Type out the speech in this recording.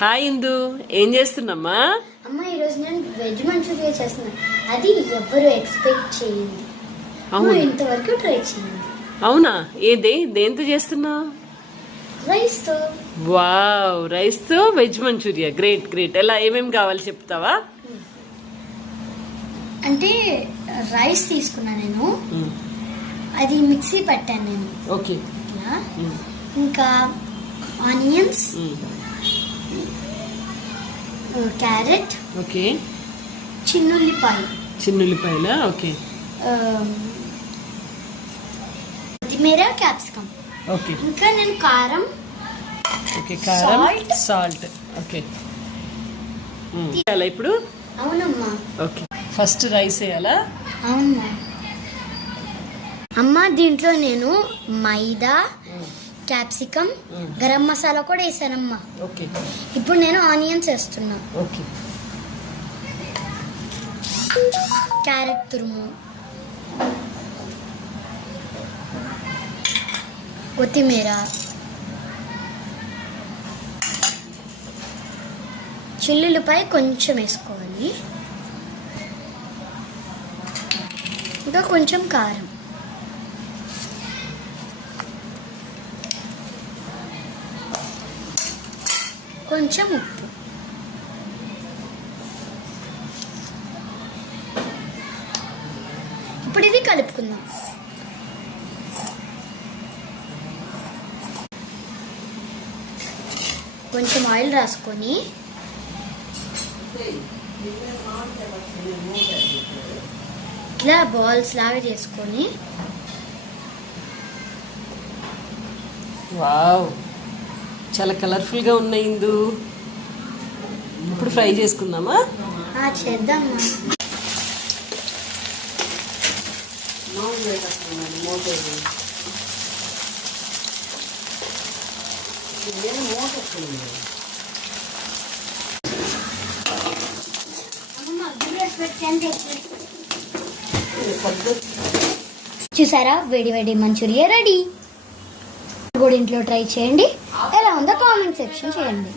Hi ఇందు, ఏం చేస్తున్నామ్మా? అమ్మ ఈరోజు నేను వెజ్ మంచూరియా చేస్తున్నాను. అది ఎవరు ఎక్స్పెక్ట్ చేయండి. అవును, ఇంతవరకు ట్రై చేయండి. అవునా? దేంతో చేస్తున్నావు? రైస్ తో. వావ్, రైస్ తో వెజ్ మంచూరియా. Great great. ఎలా, ఏమేమి కావాలి చెప్తావా? అంటే రైస్ తీసుకున్నా నేను, అది మిక్సీ పట్టాను నేను. ఓకే. ఇంకా ఆనియన్స్, క్యారెట్, ఓకే, చిన్నుల్లిపాయలా? ఓకే. కొత్తిమీర, క్యాప్సికమ్. ఓకే. ఇంకా నేను కారం, ఓకే, కారం, సాల్ట్. ఓకే. ఇప్పుడు? అవునమ్మా. ఓకే, ఫస్ట్ రైస్ వేయాలా? అవునమ్మా. అమ్మ దీంట్లో నేను మైదా, క్యాప్సికమ్, గరం మసాలా కూడా వేసానమ్మా. ఓకే. ఇప్పుడు నేను ఆనియన్స్ వేస్తున్నా. ఓకే. క్యారెట్ తురుము, కొత్తిమీర, చిల్లులపై కొంచెం వేసుకోవాలి. ఇంకా కొంచెం కారం, కొంచెం ఉప్పు. ఇప్పుడు ఇది కలుపుకుందాం. కొంచెం ఆయిల్ రాసుకొని ఇట్లా బాల్స్ లాగా చేసుకొని, వావ్, చాలా కలర్ఫుల్ గా ఉన్నాయి ఇందు. ఇప్పుడు ఫ్రై చేసుకుందామా? చేద్దామా. చూసారా, వేడి వేడి మంచూరియా రెడీ. కూడా ఇంట్లో ట్రై చేయండి. ఎలా ఉందో కామెంట్ సెక్షన్ చేయండి.